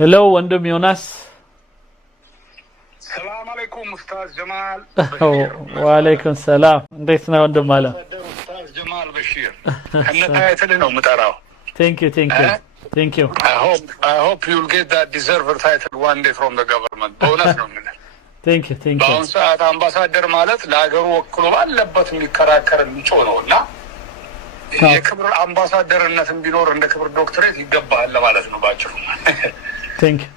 Hello, ወንድም ዮናስ ሰላም አለይኩም ኡስታዝ ጀማል ወአለይኩም ሰላም እንዴት ነው ወንድም አለ ኡስታዝ ጀማል በሽር ከነታይትል ነው መጣራው Thank you I hope you'll get that deserved title one day from the government bonus ነው ምን Thank you በአሁን ሰዓት አምባሳደር ማለት ለሀገሩ ወክሎ ባለበት የሚከራከር ምንጮ ነውና የክብር አምባሳደርነትን ቢኖር እንደ ክብር ዶክተሬት ይገባል ማለት ነው ባጭሩ Thank you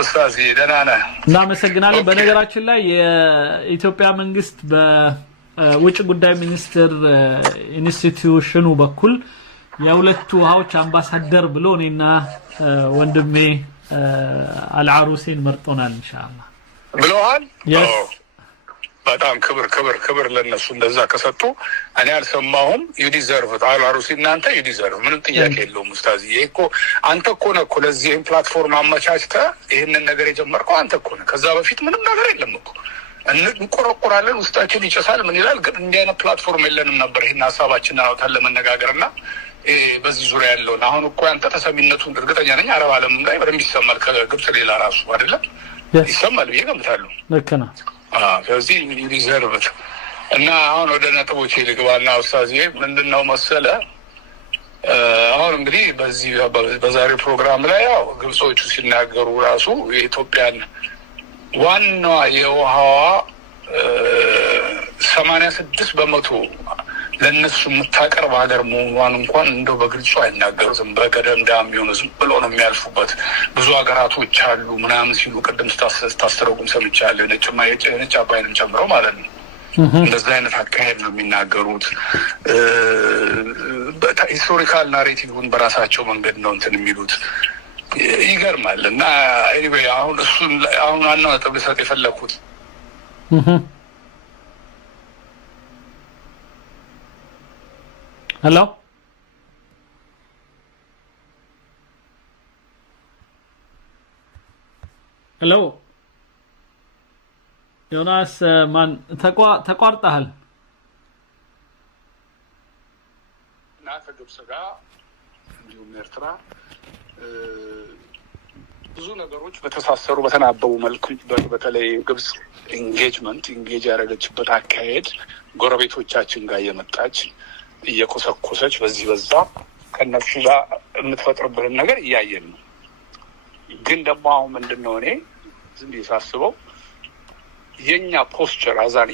ኡስታዝ ደናና እናመሰግናለን በነገራችን ላይ የኢትዮጵያ መንግስት በውጭ ጉዳይ ሚኒስትር ኢንስቲትዩሽኑ በኩል የሁለቱ ውሃዎች አምባሳደር ብሎ እኔና ወንድሜ አልዓሩሲን መርጦናል ኢንሻአላህ ብለዋል በጣም ክብር ለነሱ እንደዛ ከሰጡ እኔ አልሰማሁም you deserve it አልዓሩሲ እናንተ you deserve ምንም ጥያቄ የለውም ኡስታዝ ይሄኮ አንተ እኮ ነው ለዚህ ፕላትፎርም አመቻችተህ ይሄንን ነገር የጀመርከው አንተ እኮ ነው ከዛ በፊት ምንም ነገር የለም እኮ እንቆረቆራለን ውስጣችን ይጨሳል ምን ይላል ግን እንዲህ አይነት ፕላትፎርም የለንም ነበር ይሄን ሐሳባችንን አውጥተን ለመነጋገርና በዚህ ዙሪያ ያለው አሁን እኮ አንተ ተሰሚነቱን እርግጠኛ ነኝ አረብ ዓለም ላይ በደንብ ይሰማል ከግብጽ ሌላ ራሱ አይደለም ይሰማል ይገምታሉ ልክ ነው ስለዚህ ሪዘርቭ እና አሁን ወደ ነጥቦቼ ልግባና ኡስታዝ ምንድነው መሰለ አሁን እንግዲህ በዚህ በዛሬው ፕሮግራም ላይ ያው ግብጾቹ ሲናገሩ ራሱ የኢትዮጵያን ዋናዋ የውሃዋ 86% ለነሱ የምታቀርብ ሀገር መሆኗን እንኳን እንደው በግልጹ አይናገሩትም በገደምዳም የሚሆኑ ዝም ብሎ ነው የሚያልፉበት ብዙ ሀገራቶች አሉ ምናምን ሲሉ ቅድም ስታስተረጉም ሰምቻለሁ ነጭ አባይንም ጨምሮ ማለት ነው እንደዚህ አይነት አካሄድ ነው የሚናገሩት ሂስቶሪካል ናሬቲቭን በራሳቸው መንገድ ነው እንትን የሚሉት ይገርማል እና ኤኒዌይ አሁን ዋናው ነጥብ ልሰጥ የፈለኩት Hello Hello ዮናስ ማን ተቋርጣሃል እና ከግብጽ ጋር እንዲሁም ኤርትራ ብዙ ነገሮች በተሳሰሩ በተናበቡ መልኩ በተለይ ግብጽ ኢንጌጅ ያደረገችበት አካሄድ ጎረቤቶቻችን ጋር የመጣች እየኮሰኮሰች በዚህ በዛ ከነሱ ጋር የምትፈጥርብን ነገር እያየን ነው ግን ደግሞ አሁን ምንድነው እኔ ዝም ብዬ ሳስበው የኛ ፖስቸር አዛን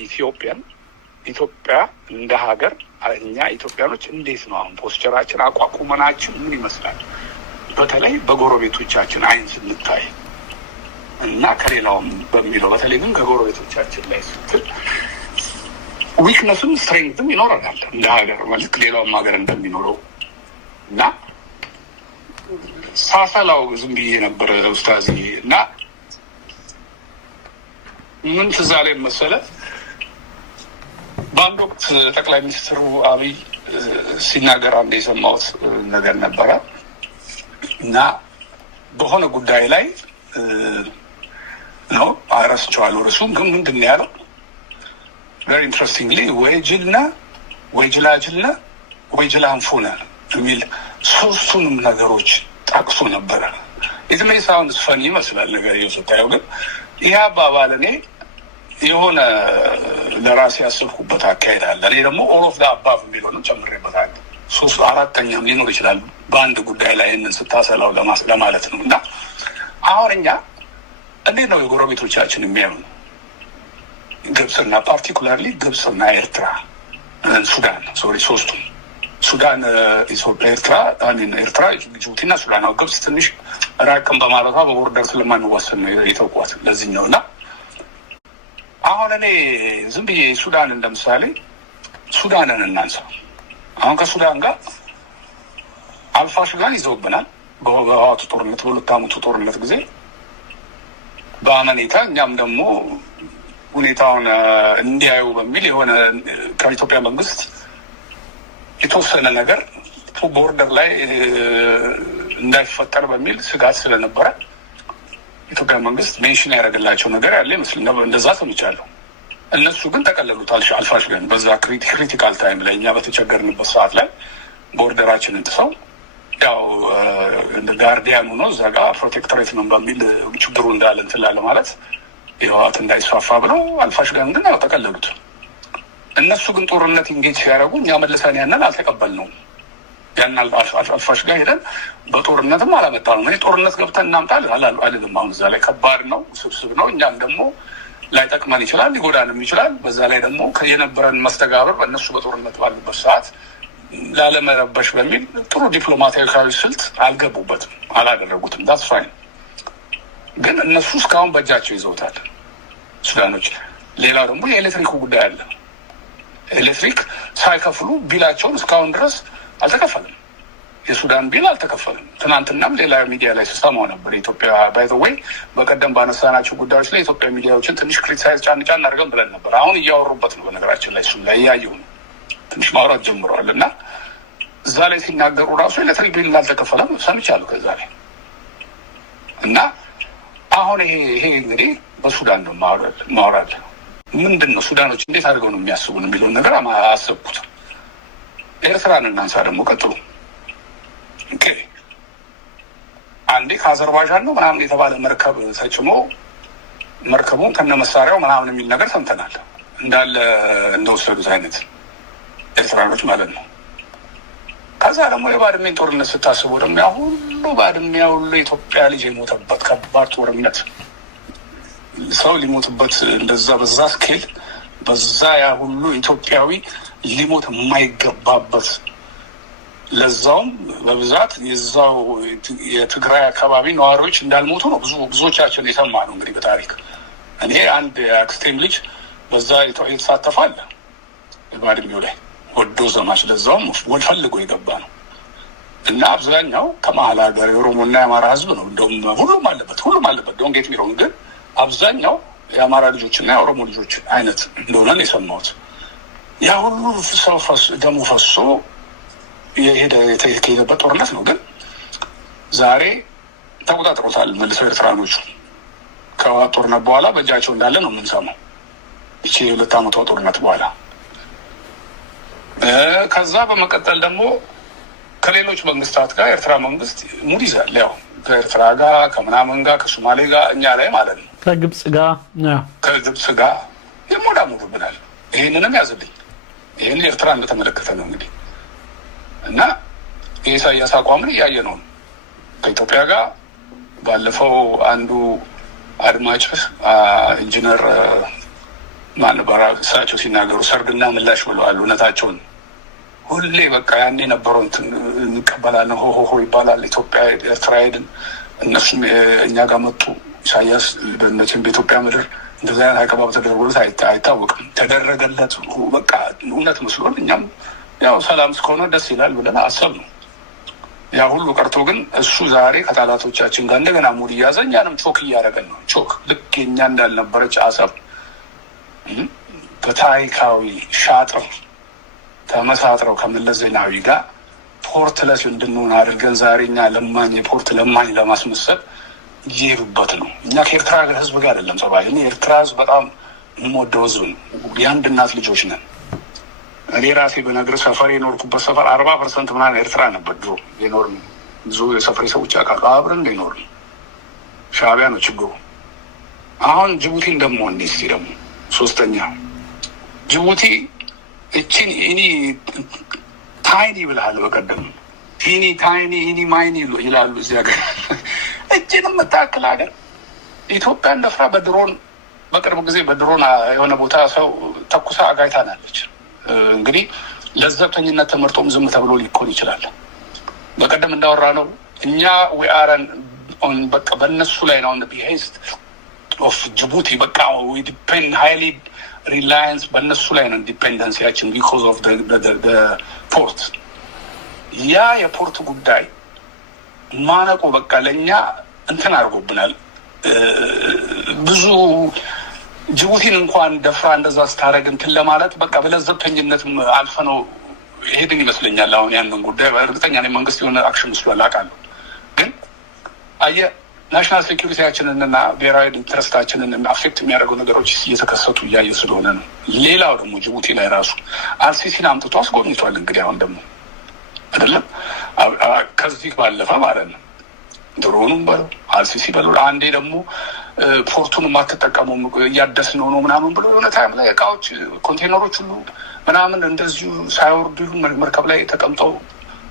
ኢትዮጵያ እንደ ሀገር እኛ ኢትዮጵያኖች እንዴት ነው አሁን ፖስቸራችን አቋቁመናችን ምን ይመስላል በተለይ በጎረቤቶቻችን አይን ስንታይ እና ከሌላውም በሚለው በተለይ ግን ከጎረቤቶቻችን ላይ ስትል ዊክነስም ስትሬንግዝም ይኖረናል እንደ ሀገር ማለት ሌላውም ሀገር እንደሚኖረው እና ሳሳላው ዝም ብዬ ነበር ኡስታዝ እና ምን ትዝ አለኝ መሰለህ በአንድ ወቅት ጠቅላይ ሚኒስትሩ አብይ ሲናገር አንድ የሰማሁት ነገር ነበረ እና በሆነ ጉዳይ ላይ ነው አረስቸዋለሁ ርዕሱን ግን ምንድን ነው ያለው very interestingly ወይጅላንፉነ የሚል ሶስቱንም ነገሮች ጠቅሶ ነበረ it may sound funny ይመስላል ነገር ይወስታየው ግን ይህ አባባል እኔ የሆነ ለራሴ ያሰብኩበት አካሄድ አለ እኔ ደግሞ all of the above የሚለውን ጨምሬበታለሁ ሶስት አራተኛም ሊኖር ይችላል በአንድ ጉዳይ ላይ እንን ስታሰላው ለማለት ነው እና አሁን እኛ እንዴት ነው የጎረቤቶቻችን የሚያዩን ግብጽና ፓርቲኩላርሊ ግብጽና ኤርትራ ሱዳን ሶስቱም ሱዳን ኤርትራ ጅቡቲና ሱዳን ነው ግብጽ ትንሽ ራቅም በማለቷ በቦርደር ስለማንዋሰን ነው የተውቋት ለዚህ ነውና አሁን እኔ ዝም ብዬ ሱዳን እንደምሳሌ ሱዳንን እናንሳ አሁን ከሱዳን ጋር አልፋሽጋን ይዘውብናል በህወሓቱ ጦርነት በሁለት ዓመቱ ጦርነት ጊዜ በአመኔታ እኛም ደግሞ ሁኔታውን እንዲያዩ በሚል የሆነ ከኢትዮጵያ መንግስት የተወሰነ ነገር ቦርደር ላይ እንዳይፈጠር በሚል ስጋት ስለነበረ ኢትዮጵያ መንግስት ሜንሽን ያደረገላቸው ነገር ያለ ይመስላል እንደዛ ሰምቻለሁ እነሱ ግን ተቀለሉት አልፋሽጋን በዛ ክሪቲካል ታይም ላይ እኛ በተቸገርንበት ሰዓት ላይ ቦርደራችንን ጥሰው ያው እንደ ጋርዲያኑ ነው እዛ ጋር ፕሮቴክቶሬት ነው በሚል ችግሩ እንዳለ እንትን ላለ ማለት የህወሓት እንዳይስፋፋ ብለው አልፋሽጋን ግን ያው ተቀለሉት። እነሱ ግን ጦርነት ኢንጌጅ ሲያደርጉ እኛ መልሰን ያንን አልተቀበልነውም። ያን አልፋሽጋ ሄደን በጦርነትም አላመጣነውም። እኔ ጦርነት ገብተን እናምጣለን አልልም። አሁን እዛ ላይ ከባድ ነው፣ ስብስብ ነው። እኛም ደግሞ ላይጠቅመን ይችላል፣ ሊጎዳንም ይችላል። በዛ ላይ ደግሞ የነበረን መስተጋብር በእነሱ በጦርነት ባሉበት ሰዓት ላለመረበሽ በሚል ጥሩ ዲፕሎማቲያዊ ስልት አልገቡበትም፣ አላደረጉትም። ዳትስ ፋይን። ግን እነሱ እስካሁን በእጃቸው ይዘውታል ሱዳኖች። ሌላ ደግሞ የኤሌክትሪኩ ጉዳይ አለ። ኤሌክትሪክ ሳይከፍሉ ቢላቸውን እስካሁን ድረስ አልተከፈለም። የሱዳን ቢል አልተከፈለም። ትናንትናም ሌላ ሚዲያ ላይ ስሰማው ነበር። የኢትዮጵያ ባይ ዘ ዌይ በቀደም ባነሳናቸው ጉዳዮች ላይ የኢትዮጵያ ሚዲያዎችን ትንሽ ክሪቲሳይዝ ጫን አድርገን ብለን ነበር። አሁን እያወሩበት ነው። በነገራችን ላይ እሱም ላይ እያየሁ ነው። ትንሽ ማውራት ጀምረዋል እና እዛ ላይ ሲናገሩ ራሱ ኤሌክትሪክ ቢል አልተከፈለም ሰምቻለሁ ከዛ ላይ እና አሁን ይሄ እንግዲህ በሱዳን ነው ማውራል። ምንድን ነው ሱዳኖች እንዴት አድርገው ነው የሚያስቡን የሚለውን ነገር አሰብኩት። ኤርትራን እናንሳ ደግሞ ቀጥሉ። አንዴ ከአዘርባይጃን ነው ምናምን የተባለ መርከብ ተጭሞ መርከቡን ከነ መሳሪያው ምናምን የሚል ነገር ሰምተናል። እንዳለ እንደወሰዱት አይነት ኤርትራኖች ማለት ነው። ከዛ ደግሞ የባድሜን ጦርነት ስታስበው ደግሞ ያ ሁሉ ባድሜ ሁሉ የኢትዮጵያ ልጅ የሞተበት ከባድ ጦርነት ሰው ሊሞትበት እንደዛ በዛ ስኬል በዛ ያ ሁሉ ኢትዮጵያዊ ሊሞት የማይገባበት ለዛውም በብዛት የዛው የትግራይ አካባቢ ነዋሪዎች እንዳልሞቱ ነው ብዙዎቻችን የሰማ ነው። እንግዲህ በታሪክ እኔ አንድ አክስቴም ልጅ በዛ የተሳተፈ አለ ባድሜው ላይ ወዶ ዘማች ለዛውም ፈልጎ የገባ ነው እና አብዛኛው ከመሀል ሀገር የኦሮሞና የአማራ ህዝብ ነው። እንደውም ሁሉም አለበት ዶን ጌት ሚሮንግ ግን አብዛኛው የአማራ ልጆችና የኦሮሞ ልጆች አይነት እንደሆነ የሰማሁት። ያ ሁሉ ሰው ደሙ ፈሶ የተካሄደበት ጦርነት ነው። ግን ዛሬ ተቆጣጥሮታል መልሰው ኤርትራኖቹ። ከህወሓት ጦርነት በኋላ በእጃቸው እንዳለ ነው የምንሰማው። ይቺ የ2 ዓመቷ ጦርነት በኋላ ከዛ በመቀጠል ደግሞ ከሌሎች መንግስታት ጋር ኤርትራ መንግስት ሙድ ይዛል። ያው ከኤርትራ ጋር ከምናምን ጋር ከሶማሌ ጋር እኛ ላይ ማለት ነው ከግብጽ ጋር የሞዳ ሙዱ ብናል። ይህንንም ያዝልኝ። ይህን ኤርትራ እንደተመለከተ ነው እንግዲህ እና የኢሳያስ አቋምን እያየ ነው ከኢትዮጵያ ጋር። ባለፈው አንዱ አድማጭ ኢንጂነር ማንበራ እሳቸው ሲናገሩ ሰርግና ምላሽ ብለዋል። እውነታቸውን ሁሌ በቃ ያኔ ነበረው እንቀበላለን ሆሆ ይባላል። ኢትዮጵያ ኤርትራ ሄድን፣ እነሱም እኛ ጋር መጡ። ኢሳያስ በነችን በኢትዮጵያ ምድር እንደዛ አይነት አቀባበል ተደርጎለት አይታወቅም። ተደረገለት በቃ እውነት መስሎን እኛም ያው ሰላም እስከሆነ ደስ ይላል ብለን አሰብነው። ያ ሁሉ ቀርቶ ግን እሱ ዛሬ ከጠላቶቻችን ጋር እንደገና ሙድ እያዘ እኛንም ቾክ እያደረገን ነው። ቾክ ልክ የኛ እንዳልነበረች አሰብ በታሪካዊ ሻጥር ተመሳጥረው ከመለስ ዜናዊ ጋር ፖርትለስ እንድንሆን አድርገን ዛሬ እኛ ለማኝ የፖርት ለማኝ ለማስመሰል እየሄዱበት ነው። እኛ ከኤርትራ ህዝብ ጋር አይደለም ጸባይ። ኤርትራ ህዝብ በጣም የምወደው ህዝብ ነው። የአንድ እናት ልጆች ነን። እኔ ራሴ በነገር ሰፈር የኖርኩበት ሰፈር 40% ምናምን ኤርትራ ነበር ድሮ የኖር ነው። ብዙ የሰፈሬ ሰዎች ያውቃሉ። አብረን እንደኖር ነው። ሻዕቢያ ነው ችግሩ። አሁን ጅቡቲን ደግሞ እንዴት ደግሞ ሶስተኛ ጅቡቲ እቺን ኢኒ ታይኒ ብለሃል። በቀደም ኢኒ ታይኒ ኢኒ ማይኒ ይላሉ እዚህ ሀገር። እቺን የምታክል ሀገር ኢትዮጵያ እንደፍራ በድሮን በቅርብ ጊዜ በድሮን የሆነ ቦታ ሰው ተኩሳ አጋይታናለች። እንግዲህ ለዘብተኝነት ተመርጦም ዝም ተብሎ ሊኮን ይችላል። በቀደም እንዳወራ ነው እኛ ዊአረን በቃ በእነሱ ላይ ነው ቢሄስት ኦፍ ጅቡቲ በቃ ዲፔንድ ሃይሊ ሪላያንስ በእነሱ ላይ ነው ዲፔንደንሲያችን ቢኮዝ ኦፍ ፖርት። ያ የፖርት ጉዳይ ማነቆ በቃ ለእኛ እንትን አድርጎብናል። ብዙ ጅቡቲን እንኳን ደፍራ እንደዛ ስታደርግ እንትን ለማለት በቃ በለዘብተኝነት አልፈነው ሄድን ይመስለኛል። አሁን ያንን ጉዳይ እርግጠኛ ነኝ መንግስት የሆነ አክሽን መስሏል አውቃለሁ። ግን አየህ ናሽናል ሴኪሪቲያችንን እና ብሔራዊ ኢንትረስታችንን አፌክት የሚያደርገው ነገሮች እየተከሰቱ እያየ ስለሆነ ነው። ሌላው ደግሞ ጅቡቲ ላይ ራሱ አልሲሲን አምጥቶ አስጎብኝቷል። እንግዲህ አሁን ደግሞ አይደለም ከዚህ ባለፈ ማለት ነው ድሮኑም በለው አልሲሲ በለው አንዴ ደግሞ ፖርቱን ማተጠቀመው ያደስነው ነው ምናምን ብሎ የሆነ ታይም ላይ እቃዎች ኮንቴነሮች ሁሉ ምናምን እንደዚሁ ሳይወርዱ መርከብ ላይ ተቀምጠው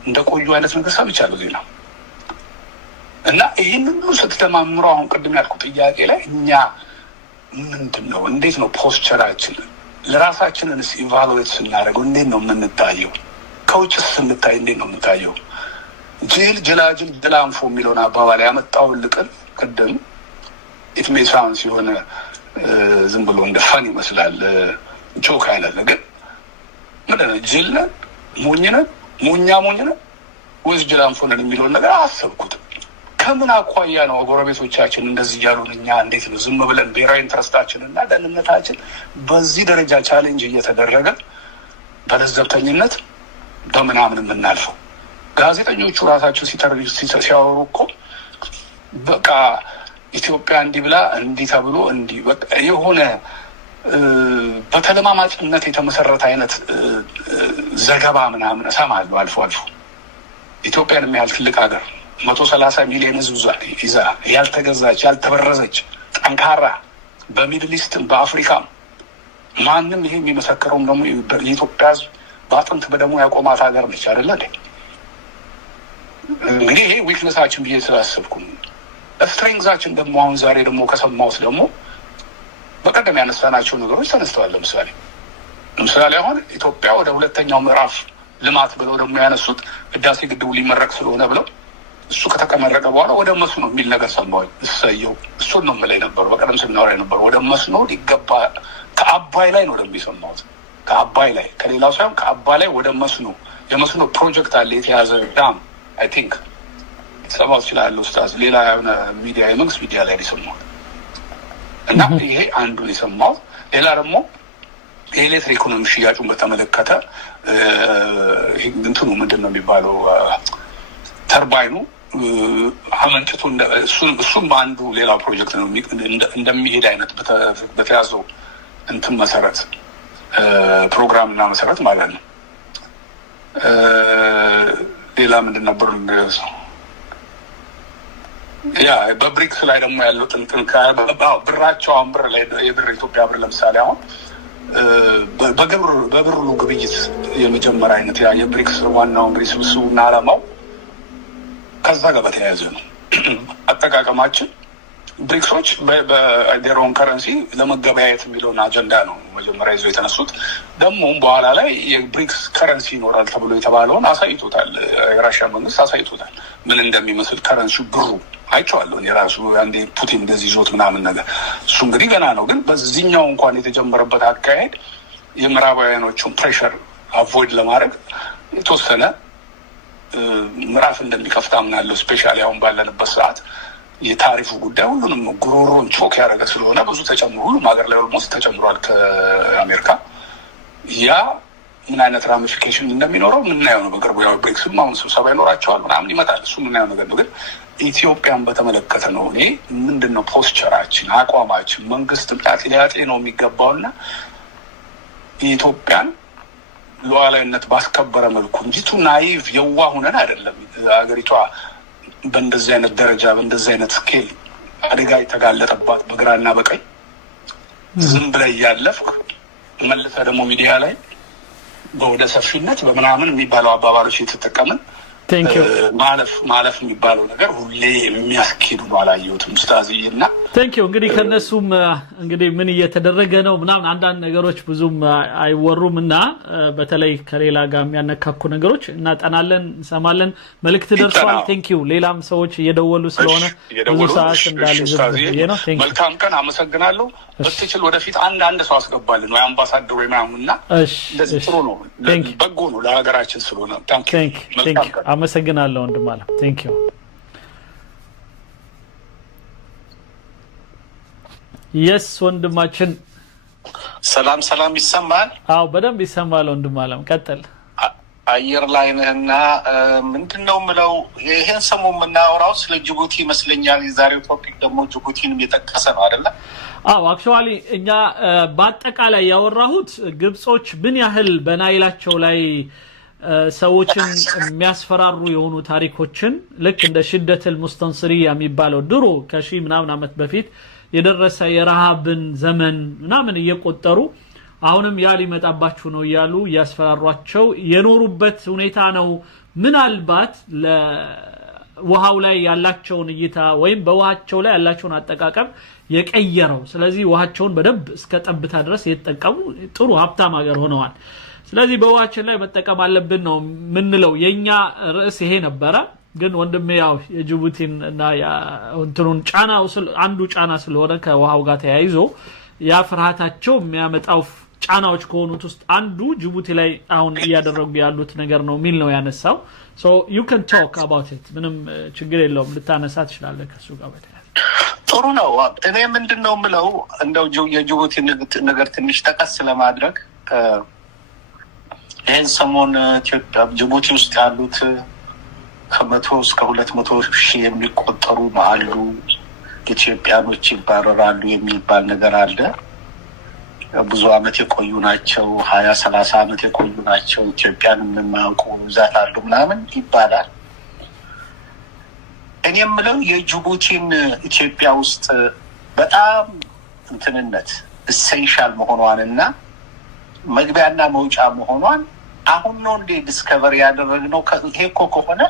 እንደቆዩ አይነት ነገር ሰምቻለሁ ዜና። እና ይህን ሁሉ ስትተማምረው አሁን ቅድም ያልኩት ጥያቄ ላይ እኛ ምንድነው እንዴት ነው ፖስቸራችን ለራሳችንንስ ኢቫሉዌት ስናደርገው እንዴት ነው የምንታየው? ከውጭስ ስንታይ እንዴት ነው የምንታየው? ጅላጅል ድላንፎ የሚለውን አባባል ያመጣው ልቅል ቅድም ኢትሜሳን ሲሆን ዝም ብሎ እንደ ፈን ይመስላል ጆክ አይነት ግን ምንድነው ጅል ነን ሞኝ ነን ወይስ ጅላንፎ ነን የሚለውን ነገር አሰብኩት። ከምን አኳያ ነው ጎረቤቶቻችን እንደዚህ እያሉን እኛ እንዴት ነው ዝም ብለን ብሔራዊ ኢንትረስታችን እና ደህንነታችን በዚህ ደረጃ ቻሌንጅ እየተደረገ በለዘብተኝነት በምናምን የምናልፈው? ጋዜጠኞቹ ራሳቸው ሲያወሩ እኮ በቃ ኢትዮጵያ እንዲህ ብላ እንዲህ ተብሎ እንዲህ በቃ የሆነ በተለማማጭነት የተመሰረተ አይነት ዘገባ ምናምን እሰማለሁ አልፎ አልፎ። ኢትዮጵያን የሚያህል ትልቅ ሀገር 130 ሚሊዮን ህዝብ ይዛ ያልተገዛች ያልተበረዘች ጠንካራ በሚድል ኢስትም በአፍሪካም ማንም ይሄ የሚመሰክረውም ደግሞ የኢትዮጵያ ህዝብ በአጥንት በደሙ ያቆማት ሀገር ነች አይደለ? እንግዲህ ይሄ ዊክነሳችን ብዬ ስላሰብኩ ስትሬንግዛችን ደግሞ አሁን ዛሬ ደግሞ ከሰማሁት ደግሞ በቀደም ያነሳናቸው ነገሮች ተነስተዋል። ለምሳሌ አሁን ኢትዮጵያ ወደ ሁለተኛው ምዕራፍ ልማት ብለው ደግሞ ያነሱት ህዳሴ ግድቡ ሊመረቅ ስለሆነ ብለው እሱ ከተመረቀ በኋላ ወደ መስኖ የሚል ነገር ሰማሁኝ። እሰየው እሱን ነው የምልህ ነበሩ። በቀደም ስናወራ ነበሩ። ወደ መስኖ ሊገባ ከአባይ ላይ ነው ደግሞ የሰማሁት። ከአባይ ላይ ከሌላው ሳይሆን ከአባይ ላይ ወደ መስኖ የመስኖ ፕሮጀክት አለ የተያዘ ዳም አይ ቲንክ ሰማው ይችላል ኡስታዝ። ሌላ የሆነ ሚዲያ የመንግስት ሚዲያ ላይ የሰማሁት እና ይሄ አንዱን የሰማሁት። ሌላ ደግሞ የኤሌክትሪክ ኢኮኖሚ ሽያጩን በተመለከተ እንትኑ ምንድን ነው የሚባለው ተርባይኑ አመንጭቶ እሱም አንዱ ሌላ ፕሮጀክት ነው እንደሚሄድ አይነት በተያዘው እንትን መሰረት ፕሮግራም እና መሰረት ማለት ነው። ሌላ ምንድን ነበር ያ በብሪክስ ላይ ደግሞ ያለው ጥንቅን ብራቸው አሁን ብር ላይ የብር ኢትዮጵያ ብር ለምሳሌ አሁን በብሩ ግብይት የመጀመሪያ አይነት ያ የብሪክስ ዋናው እንግዲህ ስብስቡና ዓላማው ከዛ ጋር በተያያዘ ነው። አጠቃቀማችን ብሪክሶች በዴሮን ከረንሲ ለመገበያየት የሚለውን አጀንዳ ነው መጀመሪያ ይዘው የተነሱት። ደግሞም በኋላ ላይ የብሪክስ ከረንሲ ይኖራል ተብሎ የተባለውን አሳይቶታል። የራሽያ መንግስት አሳይቶታል ምን እንደሚመስል ከረንሲው ብሩ አይቼዋለሁ የራሱ አንዴ ፑቲን እንደዚህ ይዞት ምናምን ነገር። እሱ እንግዲህ ገና ነው። ግን በዚህኛው እንኳን የተጀመረበት አካሄድ የምዕራባውያኖቹን ፕሬሸር አቮይድ ለማድረግ የተወሰነ ምዕራፍ እንደሚከፍት አምናለሁ። ስፔሻሊ አሁን ባለንበት ሰዓት የታሪፉ ጉዳይ ሁሉንም ጉሮሮን ቾክ ያደረገ ስለሆነ ብዙ ተጨምሮ ሁሉም ሀገር ላይ ኦልሞስት ተጨምሯል ከአሜሪካ። ያ ምን አይነት ራሚፊኬሽን እንደሚኖረው ምናየው ነው በቅርቡ። ያው ብሪክስም አሁን ስብሰባ ይኖራቸዋል ምናምን ይመጣል። እሱ ምናየው ነገር ነው። ግን ኢትዮጵያን በተመለከተ ነው እኔ ምንድነው ፖስቸራችን፣ አቋማችን መንግስትም ሊያጤ ነው የሚገባውና የኢትዮጵያን ሉዓላዊነት ባስከበረ መልኩ እንጂ ቱ ናይቭ የዋ ሁነን አይደለም። ሀገሪቷ በእንደዚህ አይነት ደረጃ በእንደዚህ አይነት ስኬል አደጋ የተጋለጠባት በግራና በቀኝ ዝም ብለህ እያለፍክ መልሰህ ደግሞ ሚዲያ ላይ በወደ ሰፊነት በምናምን የሚባለው አባባሎች የተጠቀምን ማለፍ የሚባለው ነገር ሁሌ የሚያስኬዱ ነው። አላየሁትም ኡስታዝዬ እና ቴንኪው። እንግዲህ ከነሱም እንግዲህ ምን እየተደረገ ነው ምናምን አንዳንድ ነገሮች ብዙም አይወሩም እና በተለይ ከሌላ ጋር የሚያነካኩ ነገሮች እናጠናለን፣ እንሰማለን። መልእክት ደርሷል። ቴንኪው። ሌላም ሰዎች እየደወሉ ስለሆነ ብዙ ሰዓት እንዳልይዝብህ ነው። መልካም ቀን። አመሰግናለሁ። በትችል ወደፊት አንድ ሰው አስገባልን ወይ አምባሳደር ወይ ምናምን እና እንደዚህ ጥሩ ነው፣ በጎ ነው ለሀገራችን ስለሆነ ቴንኪው። አመሰግናለሁ ወንድም አለ። ቴንኪው። የስ ወንድማችን ሰላም ይሰማል? አዎ በደንብ ይሰማል ወንድም አለም። ቀጥል። አየር ላይ ነህና ምንድነው ምለው ይሄን ሰሞኑን የምናወራው ስለ ጅቡቲ ይመስለኛል። የዛሬው ቶፒክ ደግሞ ጅቡቲንም የጠቀሰ ነው አይደለ? አዎ አክቹአሊ እኛ በአጠቃላይ ያወራሁት ግብጾች ምን ያህል በናይላቸው ላይ ሰዎችን የሚያስፈራሩ የሆኑ ታሪኮችን ልክ እንደ ሽደተል ሙስተንስሪያ የሚባለው ድሮ ከሺ ምናምን አመት በፊት የደረሰ የረሃብን ዘመን ምናምን እየቆጠሩ አሁንም ያ ሊመጣባችሁ ነው ይያሉ ያስፈራሯቸው የኖሩበት ሁኔታ ነው ምናልባት ለውሃው ላይ ያላቸውን እይታ ወይም በውሃቸው ላይ ያላቸውን አጠቃቀም የቀየረው ስለዚህ ውሃቸውን በደብ እስከ ጠብታ ድረስ የተጠቀሙ ጥሩ ሀብታም ሀገር ሆነዋል ስለዚህ በውሃችን ላይ መጠቀም አለብን ነው ምንለው የኛ ርዕስ ይሄ ነበረ ግን ወንድሜ ያው የጅቡቲን እና እንትኑን ጫናው አንዱ ጫና ስለሆነ ከውሃው ጋር ተያይዞ ያ ፍርሃታቸው የሚያመጣው ጫናዎች ከሆኑት ውስጥ አንዱ ጅቡቲ ላይ አሁን ያደረጉ ያሉት ነገር ነው ሚል ነው ያነሳው so you can talk about it ምንም ችግር የለውም ልታነሳ ትችላለህ ከሱ ጋር በተያያዘ ጥሩ ነው እኔ ምንድነው ምለው እንደው የጅቡቲ ነገር ትንሽ ተቀስ ለማድረግ ይሄን ሰሞን ኢትዮጵያ ጅቡቲ ውስጥ ያሉት ከ100 እስከ 200 ሺህ የሚቆጠሩ አሉ ኢትዮጵያኖች ይባረራሉ የሚባል ነገር አለ ብዙ አመት የቆዩ ናቸው 20-30 አመት የቆዩ ናቸው ኢትዮጵያን የማያውቁ ብዛት አሉ ምናምን ይባላል እኔ የምለው የጅቡቲን ኢትዮጵያ ውስጥ በጣም እንትንነት ኢሴንሻል መሆኗንና መግቢያና መውጫ መሆኗን አሁን ነው እንደ ዲስከቨሪ ያደረግነው ይሄ እኮ ከሆነ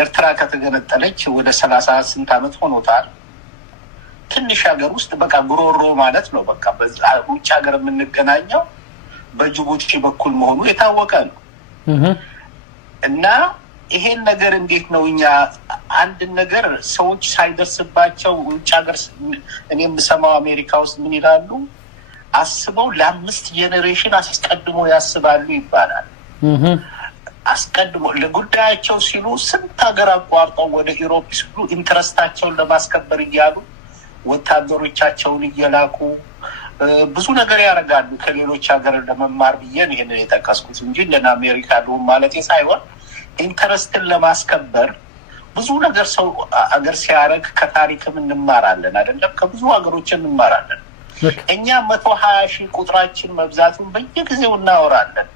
ኤርትራ ከተገነጠለች ወደ 38 አመት ሆኖታል ትንሽ ሀገር ውስጥ በቃ ጉሮሮ ማለት ነው በቃ በውጭ ሀገር የምንገናኘው በጅቡቲ በኩል መሆኑ የታወቀ ነው እና ይሄን ነገር እንዴት ነው እኛ አንድ ነገር ሰዎች ሳይደርስባቸው ውጭ ሀገር እኔ የምሰማው አሜሪካ ውስጥ ምን ይላሉ አስበው ለ5 ጄኔሬሽን አስቀድሞ ያስባሉ ይባላል አስቀድሞ ለጉዳያቸው ሲሉ ስንት ሀገር አቋርጠው ወደ ኢሮፕ ሲሉ ኢንተረስታቸውን ለማስከበር እያሉ ወታደሮቻቸውን እየላኩ ብዙ ነገር ያደርጋሉ ከሌሎች ሀገር ለመማር ብዬን ይሄን የጠቀስኩት እንጂ ለና አሜሪካ ደም ማለት ሳይሆን ኢንተረስትን ለማስከበር ብዙ ነገር ሰው ሀገር ሲያረግ ከታሪክም እንማራለን አይደለም ከብዙ ሀገሮች እንማራለን እኛ 120 ሺህ ቁጥራችን መብዛቱን በየጊዜው እናወራለን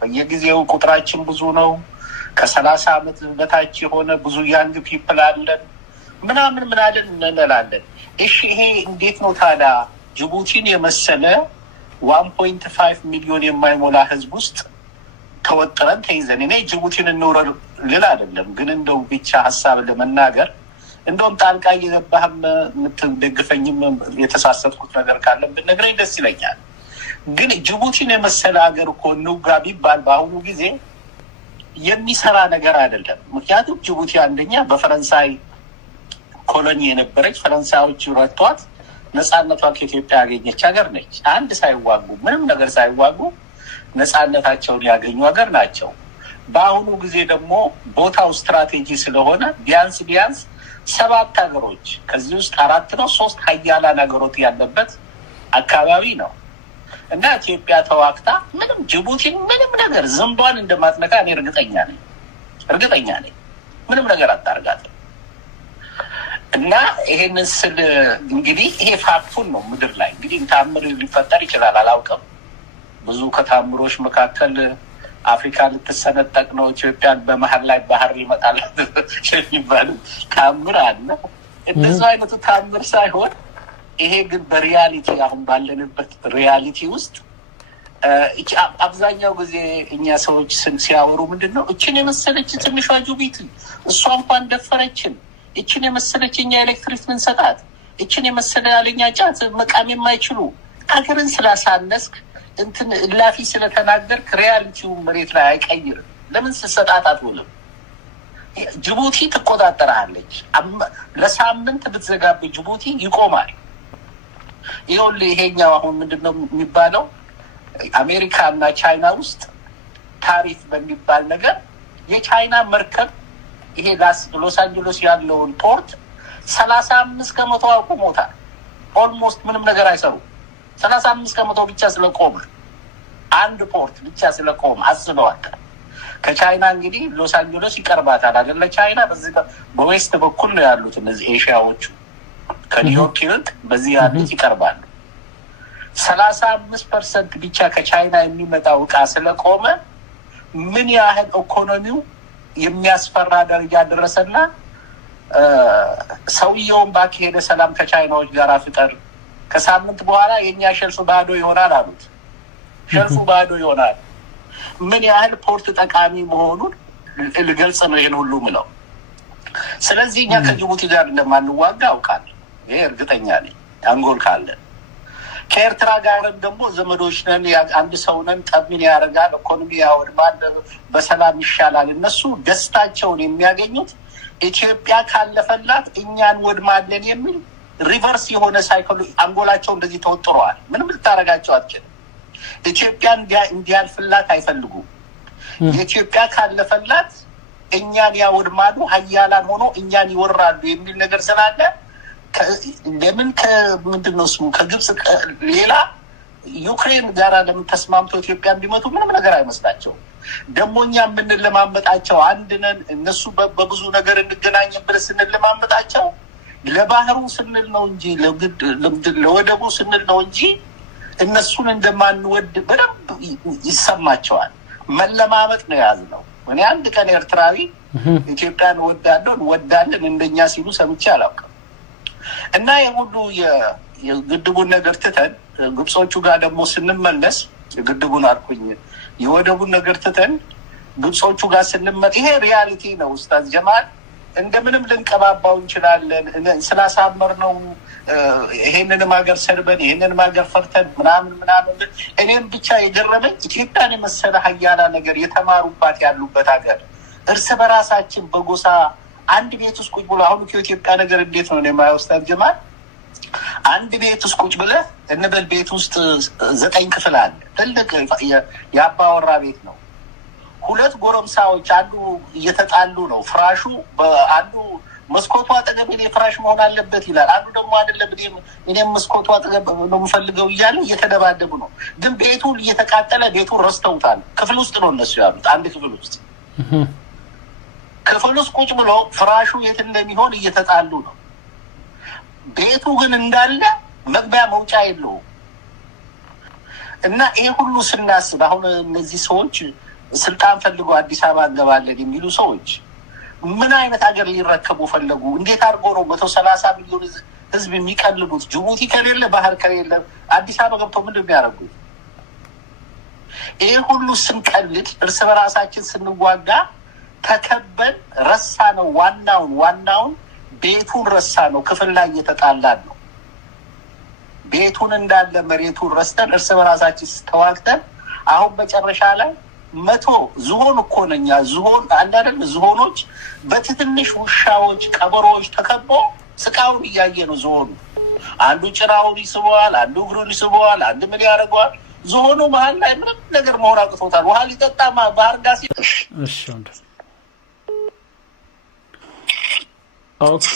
በየጊዜው ቁጥራችን ብዙ ነው ከ30 አመት በታች የሆነ ብዙ ያንግ ፒፕል አለን ምናምን እንላለን እሺ ይሄ እንዴት ነው ታዲያ ጅቡቲን የመሰለ 1.5 ሚሊዮን የማይሞላ ህዝብ ውስጥ ተወጥረን ተይዘን እኔ ጅቡቲን እንውረድ ሌላ አይደለም ግን እንደው ብቻ ሐሳብ ለመናገር እንደውም ጣልቃ እየገባህም የምትደግፈኝም የተሳሰብኩት ነገር ካለ ብትነግረኝ ደስ ይለኛል ግን ጅቡቲን የመሰለ ሀገር እኮ ንውጋ ቢባል በአሁኑ ጊዜ የሚሰራ ነገር አይደለም ምክንያቱም ጅቡቲ አንደኛ በፈረንሳይ ኮሎኒ የነበረች ፈረንሳዮች ረቷት ነፃነቷን ከኢትዮጵያ ያገኘች ሀገር ነች አንድ ሳይዋጉ ምንም ነገር ሳይዋጉ ነፃነታቸውን ያገኙ ሀገር ናቸው በአሁኑ ጊዜ ደግሞ ቦታው ስትራቴጂ ስለሆነ ቢያንስ 7 ሀገሮች ከዚህ ውስጥ 4 ነው 3 ሀያላን ሀገሮች ያለበት አካባቢ ነው እና ኢትዮጵያ ተዋክታ ምንም ጅቡቲ ምንም ነገር ዝምባን እንደማትነካ እኔ እርግጠኛ ነኝ ምንም ነገር አታርጋት እና ይሄንን ስል እንግዲህ ይሄ ፋክቱን ነው ምድር ላይ እንግዲህ ታምር ሊፈጠር ይችላል አላውቅም ብዙ ከታምሮች መካከል አፍሪካ ልትሰነጠቅ ነው ኢትዮጵያን በመሃል ላይ ባህር ይመጣል የሚባል ታምር አለ እንደዛ አይነቱ ታምር ሳይሆን ይሄ ግን በሪያሊቲ አሁን ባለንበት ሪያሊቲ ውስጥ አብዛኛው ጊዜ እኛ ሰዎች ሲያወሩ ምንድነው እቺን የመሰለች ትንሿ ጅቡቲ እሷ እንኳን ደፈረችን እቺን የመሰለች እኛ ኤሌክትሪክ እንሰጣት እቺን የመሰለ ያለኛ ጫት መቃም የማይችሉ ሀገርን ስላሳነስክ እንትን ላፊ ስለተናገርክ ሪያሊቲው መሬት ላይ አይቀይርም ለምን ስሰጣት አትውልም ጅቡቲ ትቆጣጠራለች ለሳምንት ብትዘጋብ ጅቡቲ ይቆማል ይሁን ይሄኛው አሁን ምንድነው የሚባለው አሜሪካ እና ቻይና ውስጥ ታሪፍ በሚባል ነገር የቻይና መርከብ ይሄ ሎስ አንጀለስ ያለውን ፖርት 35 ከመቶ አቁሞታል ኦልሞስት ምንም ነገር አይሰሩ 35 ከመቶ ብቻ ስለቆመ አንድ ፖርት ብቻ ስለቆመ አስበዋል ከቻይና እንግዲህ ሎስ አንጀለስ ይቀርባታል አይደል ቻይና በዚህ በዌስት በኩል ነው ያሉት እነዚህ ኤሺያዎቹ ከኒውዮርክ ይልቅ በዚህ ያሉት ይቀርባሉ 35% ብቻ ከቻይና የሚመጣው ዕቃ ስለቆመ ምን ያህል ኢኮኖሚው የሚያስፈራ ደረጃ ደረሰና ሰውየውን ባከሄደ ሰላም ከቻይናዎች ጋር ፍጠር ከሳምንት በኋላ የኛ ሸልፍ ባዶ ይሆናል አሉት። ሸልፉ ባዶ ይሆናል። ምን ያህል ፖርት ጠቃሚ መሆኑን ልገልጽ ነው ይሄን ሁሉ ምለው። ስለዚህ እኛ ከጅቡቲ ጋር እንደማንዋጋ አውቃለሁ። ይሄ እርግጠኛ ነኝ አንጎል ካለ። ከኤርትራ ጋር ደግሞ ዘመዶች ነን፣ አንድ ሰው ነን። ጠብን ያደርጋል፣ ኢኮኖሚ ያወድማል፣ በሰላም ይሻላል። እነሱ ደስታቸውን የሚያገኙት ኢትዮጵያ ካለፈላት እኛን ወድማለን የሚል ሪቨርስ የሆነ ሳይኮሎጂ አንጎላቸው እንደዚህ ተወጥረዋል። ምንም ልታረጋቸው አትችልም። ኢትዮጵያ እንዲያልፍላት አይፈልጉም። የኢትዮጵያ ካለፈላት እኛን ያወድማሉ፣ ሀያላን ሆኖ እኛን ይወራሉ የሚል ነገር ስላለ ለምን ከምንድን ነው ስሙ ከግብጽ ሌላ ዩክሬን ጋር ለምን ተስማምቶ ኢትዮጵያ ቢመጡ ምንም ነገር አይመስላቸውም። ደግሞ እኛ የምንለማመጣቸው አንድ ነን፣ እነሱ በብዙ ነገር እንገናኝ ብለን ስንለማመጣቸው ለባህሩ ስንል ነው እንጂ ለወደቡ ስንል ነው እንጂ እነሱን እንደማንወድ በደንብ ይሰማቸዋል። መለማመጥ ነው የያዝነው። እኔ አንድ ቀን ኤርትራዊ ኢትዮጵያን እንወዳለን እንደኛ ሲሉ ሰምቼ አላውቅም። እና የሁሉ የግድቡን ነገር ትተን ግብጾቹ ጋር ደግሞ ስንመለስ የግድቡን አልኩኝ የወደቡን ነገር ትተን ግብጾቹ ጋር ስንመጥ ይሄ ሪያሊቲ ነው። ኡስታዝ ጀማል እንደምንም ልንቀባባው እንችላለን ስላሳመር ነው ይሄንንም ሀገር ሰርበን ይሄንንም ሀገር ፈርተን ምናምን። እኔም ብቻ የገረመኝ ኢትዮጵያን የመሰለ ሀያላ ነገር የተማሩባት ያሉበት ሀገር እርስ በራሳችን በጎሳ አንድ ቤት ውስጥ ቁጭ ብሎ አሁን ኢትዮጵያ ነገር እንዴት ነው የማየው ኡስታዝ ጀማል? አንድ ቤት ውስጥ ቁጭ ብለህ እንበል ቤት ውስጥ 9 ክፍል አለ። ትልቅ የአባወራ ቤት ነው። 2 ጎረምሳዎች አንዱ እየተጣሉ ነው። ፍራሹ አንዱ መስኮቱ አጠገብ እኔ ፍራሽ መሆን አለበት ይላል። አንዱ ደግሞ አይደለም እኔም መስኮቱ አጠገብ ነው የምፈልገው እያለ እየተደባደቡ ነው። ግን ቤቱ እየተቃጠለ ቤቱን ረስተውታል። ክፍል ውስጥ ነው እነሱ ያሉት። አንድ ክፍል ውስጥ ክፍል ውስጥ ቁጭ ብሎ ፍራሹ የት እንደሚሆን እየተጣሉ ነው። ቤቱ ግን እንዳለ መግቢያ መውጫ የለውም። እና ይሄ ሁሉ ስናስብ አሁን እነዚህ ሰዎች ስልጣን ፈልገው አዲስ አበባ እንገባለን የሚሉ ሰዎች ምን አይነት ሀገር ሊረከቡ ፈለጉ? እንዴት አድርጎ ነው 130 ሚሊዮን ህዝብ የሚቀልሉት? ጅቡቲ ከሌለ ባህር ከሌለ አዲስ አበባ ገብተው ምንድን ነው ያደረጉት? ይሄ ሁሉ ስንቀልድ እርስ በራሳችን ስንዋጋ ተከበን ረሳ ነው ዋናውን ቤቱን ረሳ ነው። ክፍል ላይ እየተጣላን ነው። ቤቱን እንዳለ መሬቱን ረስተን እርስ በራሳችን ተዋግተን አሁን መጨረሻ ላይ 100 ዝሆን እኮ ነኛ ዝሆን አንድ አይደል? ዝሆኖች በትንሽ ውሻዎች ቀበሮዎች ተከቦ ስቃውን እያየ ነው ዝሆኑ። አንዱ ጭራውን ይስበዋል፣ አንዱ እግሩን ይስበዋል፣ አንድ ምን ያደርገዋል። ዝሆኑ መሀል ላይ ምንም ነገር መሆን አቅቶታል። ውሃ ሊጠጣ ባህር ጋር ኦኬ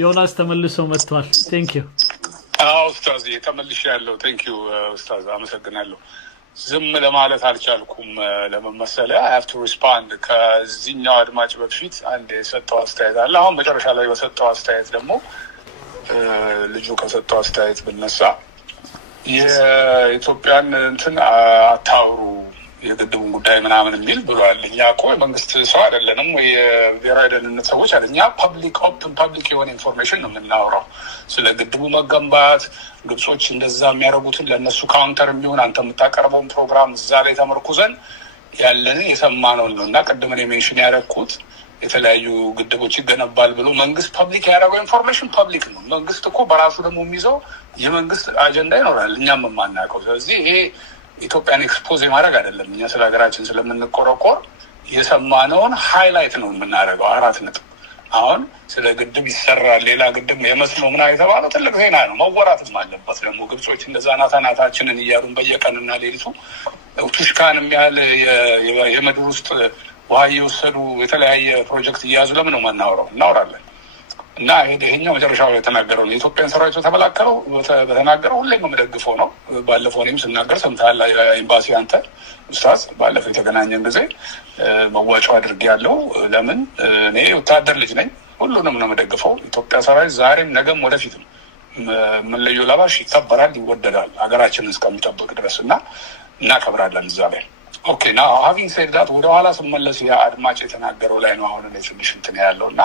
ዮናስ ተመልሶ መጥቷል። ቴንክ ዩ ኡስታዝ ተመልሼ ያለው ቴንክ ዩ ኡስታዝ አመሰግናለሁ። ዝም ለማለት አልቻልኩም። ለምን መሰለህ አይ ሃቭ ቱ ሪስፖንድ ከዚህኛው አድማጭ በፊት አንድ የሰጠው አስተያየት አለ። አሁን መጨረሻ ላይ በሰጠው አስተያየት ደግሞ ልጁ ከሰጠው አስተያየት ብነሳ የኢትዮጵያን እንትን አታውሩ የግድቡን ጉዳይ ምናምን የሚል ብሏል። እኛ እኮ የመንግስት ሰው አይደለንም ወይ የብሔራዊ ደህንነት ሰዎች አለ። እኛ ፐብሊክ የሆነ ኢንፎርሜሽን ነው የምናወራው ስለ ግድቡ መገንባት። ግብጾች እንደዛ የሚያደርጉትን ለእነሱ ካውንተር የሚሆን አንተ የምታቀርበውን ፕሮግራም እዛ ላይ ተመርኩዘን ያለንን የሰማነውን ነው። እና ቅድም እኔ ሜንሽን ያደረግኩት የተለያዩ ግድቦች ይገነባል ብሎ መንግስት ፐብሊክ ያደረገው ኢንፎርሜሽን ፐብሊክ ነው። መንግስት እኮ በራሱ ደግሞ የሚይዘው የመንግስት አጀንዳ ይኖራል እኛም የማናውቀው። ስለዚህ ይሄ ኢትዮጵያን ኤክስፖዝ የማድረግ አይደለም። እኛ ስለ ሀገራችን ስለምንቆረቆር የሰማነውን ሃይላይት ነው የምናደርገው። 4 ነጥብ። አሁን ስለ ግድብ ይሰራል ሌላ ግድብ የመስኖ ምናምን የተባለው ትልቅ ዜና ነው፣ መወራትም አለበት። ደግሞ ግብጾች እንደዛ ናታችንን እያሉን በየቀንና ሌሊቱ ቱሽካን የሚያህል የምድር ውስጥ ውሃ እየወሰዱ የተለያየ ፕሮጀክት እያያዙ ለምን ነው ማናወራው? እናወራለን። እና ይሄኛው መጨረሻው የተናገረው ነው። የኢትዮጵያን ሰራዊት በተናገረው ሁሌም የምደግፈው ነው። ባለፈው እኔም ስናገር ሰምተሃል። ኤምባሲ አንተ ኡስታዝ ባለፈው የተገናኘን ጊዜ መዋጮ አድርጌያለሁ። ለምን እኔ ወታደር ልጅ ነኝ። ሁሉንም ነው የምደግፈው። ኢትዮጵያ ሰራዊት ዛሬም ነገም ወደፊትም መለዮ ለባሽ ይከበራል፣ ይወደዳል ሀገራችንን እስከሚጠብቅ ድረስ እና እናከብራለን እዛ ላይ ኦኬ ናው ሃቪንግ ሴድ ዳት ወደ ኋላ ስመለስ የአድማጭ የተናገረው ላይ ነው አሁን እኔ ትንሽ እንትን ያለው እና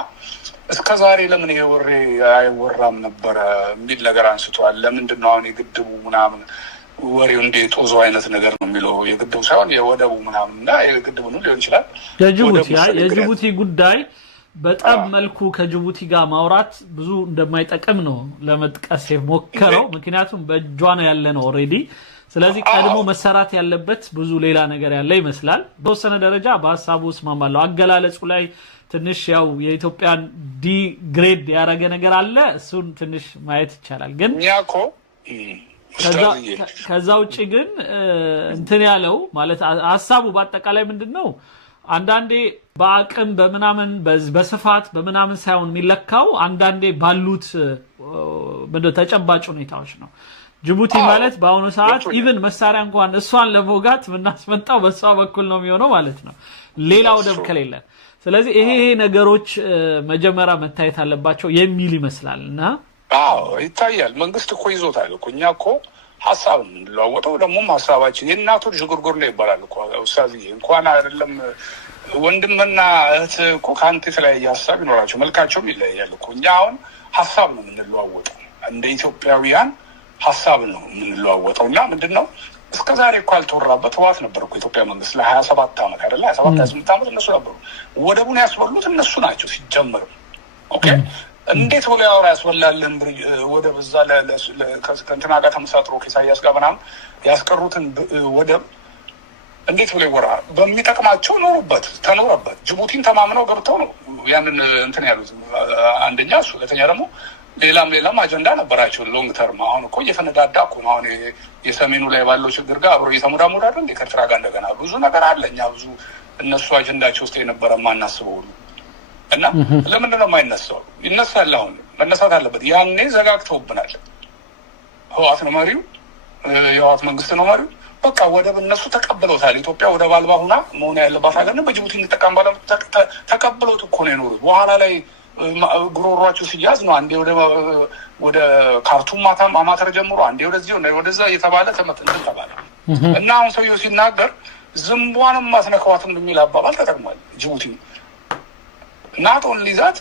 እስከ ዛሬ ለምን ይሄ ወሬ አይወራም ነበረ የሚል ነገር አንስቷል። ለምንድን ነው አሁን የግድቡ ምናምን ወሬው እንደ ጦዞ አይነት ነገር ነው የሚለው? የግድቡ ሳይሆን የወደቡ ምናምን እና የግድቡ ነው ሊሆን ይችላል። የጅቡቲ ጉዳይ በጣም መልኩ ከጅቡቲ ጋር ማውራት ብዙ እንደማይጠቅም ነው ለመጥቀስ የሞከረው። ምክንያቱም በእጇ ነው ያለ ነው ኦሬዲ። ስለዚህ ቀድሞ መሰራት ያለበት ብዙ ሌላ ነገር ያለ ይመስላል። በተወሰነ ደረጃ በሐሳቡ እስማማለሁ። አገላለጹ ላይ ትንሽ ያው የኢትዮጵያን ዲግሬድ ያደረገ ነገር አለ። እሱን ትንሽ ማየት ይቻላል። ግን ያኮ ከዛ ውጪ ግን እንትን ያለው ማለት ሐሳቡ በአጠቃላይ ምንድነው አንዳንዴ በአቅም በመናምን በስፋት በመናምን ሳይሆን የሚለካው አንዳንዴ ባሉት ተጨባጭ ሁኔታዎች ነው። ጅቡቲ ማለት በአሁኑ ሰዓት ኢቭን መሳሪያ እንኳን እሷን ለሞጋት ምናስመጣው በሷ በኩል ነው የሚሆነው ማለት ነው ሌላው ደም ከሌለ። ስለዚህ ይሄ ነገሮች መጀመሪያ መታየት አለባቸው የሚል ይመስላልና ይታያል። መንግስት እኮ ይዞታል እኮ እኛ እኮ ሐሳብ እንለዋወጠው ደግሞ ሐሳባችን የእናቶች ዥጉርጉር ነው ይባላል እኮ ኡስታዝ። እንኳን አይደለም ወንድምና እህት እኮ ከአንተ የተለያየ ሐሳብ ይኖራቸው መልካቸውም ይለያያል እኮ። እኛ አሁን ሐሳብ ነው የምንለዋወጠው እንደ ኢትዮጵያውያን ሐሳብ ነው የምንለዋወጠው እና ምንድነው እስከ ዛሬ እኮ አልተወራበት ህወሓት ነበር እኮ ኢትዮጵያ መንግስት ለ27 ዓመት አይደለ 27 28 ዓመት እነሱ ነበሩ። ወደቡን ያስበሉት እነሱ ናቸው ሲጀመር። ኦኬ እንዴት ብሎ ያወራ ያስበላልን ወደብ እዛ ከእንትና ጋር ተመሳጥሮ ከኢሳያስ ጋር ምናምን ያስቀሩትን ወደብ እንዴት ብሎ ይወራ? በሚጠቅማቸው ኖሩበት ተኖረበት። ጅቡቲን ተማምነው ገብተው ነው ያንን እንትን ያሉት። አንደኛ እሱ፣ ሁለተኛ ደግሞ ሌላም አጀንዳ ነበራቸው ሎንግ ተርም። አሁን እኮ እየፈነዳዳ እኮ ነው። አሁን የሰሜኑ ላይ ባለው ችግር ጋር አብሮ እየተሙዳሙዳ አይደል እንደ ከኤርትራ ጋር እንደገና ብዙ ነገር አለ። እኛ ብዙ እነሱ አጀንዳቸው ውስጥ የነበረ ማናስበው ሁሉ እና ለምንድን ነው የማይነሳው? ይነሳል። አሁን መነሳት አለበት። ያኔ ዘጋግተውብናል። ህወሓት ነው መሪው፣ የህወሓት መንግስት ነው መሪው። በቃ ወደብ እነሱ ተቀብለውታል። ኢትዮጵያ ወደብ አልባ ሁና መሆን ያለባት ሀገር ነው። በጅቡቲ እንጠቀም ባለ ተቀብለውት እኮ ነው የኖሩት። በኋላ ላይ ጉሮሯቸው ሲያዝ ነው አንዴ ወደ ካርቱም ማማተር ጀምሮ አንዴ ወደዚህ ወደዛ እየተባለ እንትን ተባለ እና አሁን ሰውየው ሲናገር ዝንቧንም ማስነካዋትም የሚል አባባል ተጠቅሟል። ጅቡቲ ናት ኦንሊ ዛት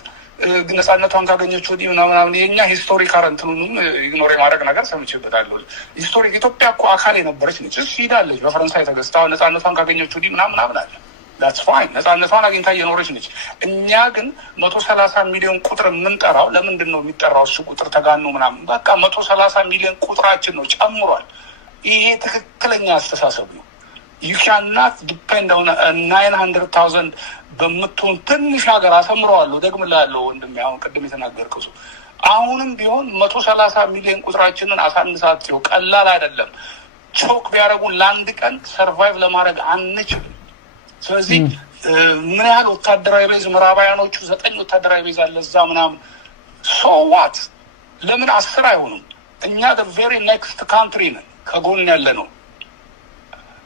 ነፃነቷን ካገኘች ወዲህ ምናምን የኛ ሂስቶሪክ እንትኑንም ኢግኖር የማድረግ ነገር ሰምቼበታለሁ። ሂስቶሪክ ኢትዮጵያ እኮ አካል የነበረች ነች። እሱ ሂዳለች በፈረንሳይ ተገዝታ ነፃነቷን ካገኘች ወዲህ ምናምን አለ። ዳትስ ፋይን ነፃነቷን አግኝታ እየኖረች ነች። እኛ ግን 130 ሚሊዮን ቁጥር የምንጠራው ለምንድን ነው የሚጠራው? እሱ ቁጥር ተጋኖ ምናምን በቃ 130 ሚሊዮን ቁጥራችን ነው ጨምሯል። ይሄ ትክክለኛ አስተሳሰብ ነው። you cannot depend on 900,000 በምትሆን ትንሽ ሀገር አሰምረዋለሁ። ደግምላለሁ ወንድሜ አሁን ቅድም የተናገርከው ሰው አሁንም ቢሆን 130 ሚሊዮን ቁጥራችንን አሳንሳቸው ቀላል አይደለም። ቾክ ቢያደርጉን ለአንድ ቀን ሰርቫይቭ ለማድረግ አንችልም። ስለዚህ ምን ያህል ወታደራዊ ቤዝ ምዕራባውያኖቹ 9 ወታደራዊ ቤዝ አለ እዛ ምናምን ሶ ዋት ለምን 10 አይሆኑም? እኛ the very next country ነን፣ ከጎን ያለ ነው